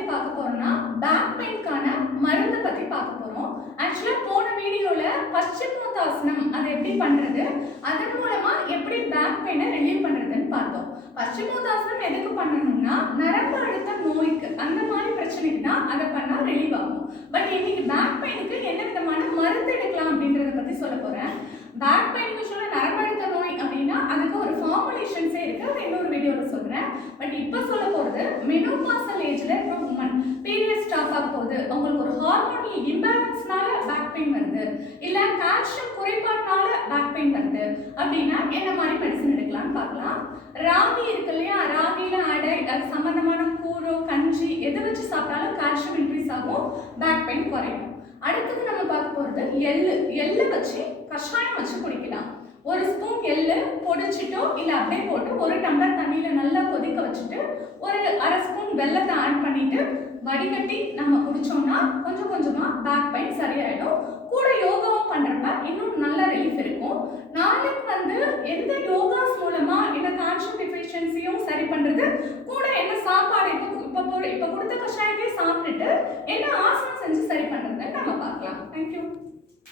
பத்தி பார்க்க போறோம்னா பேக் பெயின்கான மருந்து பத்தி பார்க்க போறோம். ஆக்சுவலா போன வீடியோல பశ్చిமோத்தாசனம் அதை எப்படி பண்றது, அதன் மூலமா எப்படி பேக் பெயினை ரிலீவ் பண்றதுன்னு பார்த்தோம். பశ్చిமோத்தாசனம் எதுக்கு பண்ணணும்னா நரம்பு அழுத்த நோய்க்கு அந்த மாதிரி பிரச்சனைக்கு தான் அதை பண்ணா ரிலீவ் ஆகும். பட் இன்னைக்கு பேக் பெயினுக்கு என்ன விதமான மருந்து எடுக்கலாம் அப்படின்றத பத்தி சொல்ல போறேன். பேக் பெயினுக்கு சொல்ல நரம்பு அழுத்த நோய் அப்படின்னா அதுக்கு ஒரு ஃபார்முலேஷன்ஸே இருக்கு, அதை இன்னொரு வீடியோல சொல்றேன். பட் இப்போ சொல்ல போறது மெனோபாசல் ஏஜ்ல இருக்கிற உமன் பீரியட் ஸ்டாப் ஆக போகுது, உங்களுக்கு ஒரு ஹார்மோனல் இம்பேலன்ஸ்னால பேக் பெயின் வருது, இல்ல கால்சியம் குறைபாடுனால பேக் பெயின் வருது அப்படின்னா என்ன மாதிரி மெடிசன் எடுக்கலாம்னு பார்க்கலாம். ராகி இருக்கு இல்லையா, ராகியில அடை, அது சம்பந்தமான கூரோ கஞ்சி எது வச்சு சாப்பிட்டாலும் கால்சியம் இன்க்ரீஸ் ஆகும், பேக் பெயின் குறையும். அடுத்தது நம்ம பார்க்க போறது எள்ளு வச்சு கஷாயம் வச்சு குடிக்கலாம். ஒரு ஸ்பூன் எள்ளு பொடிச்சிட்டோ இல்லை அப்படியே போட்டு ஒரு டம்ளர் தண்ணியில் நல்லா கொதிக்க வச்சுட்டு ஒரு அரை ஸ்பூன் வெல்லத்தை ஆட் பண்ணிட்டு வடிகட்டி நம்ம குடிச்சோம்னா கொஞ்சம் கொஞ்சமாக பேக் பெயின் சரியாயிடும். கூட யோகாவும் பண்ணுறப்ப இன்னும் நல்ல ரிலீஃப் இருக்கும். நாளைக்கு எந்த யோகாஸ் மூலமாக இந்த கால்சியம் டிஃபிஷியன்சியும் சரி பண்ணுறது, கூட என்ன சாப்பாடு இப்போ கொடுத்த கஷாயத்தையும் சாப்பிட்டுட்டு என்ன ஆசனம் செஞ்சு சரி பண்ணுறதுன்னு நம்ம பார்க்கலாம். தேங்க்யூ.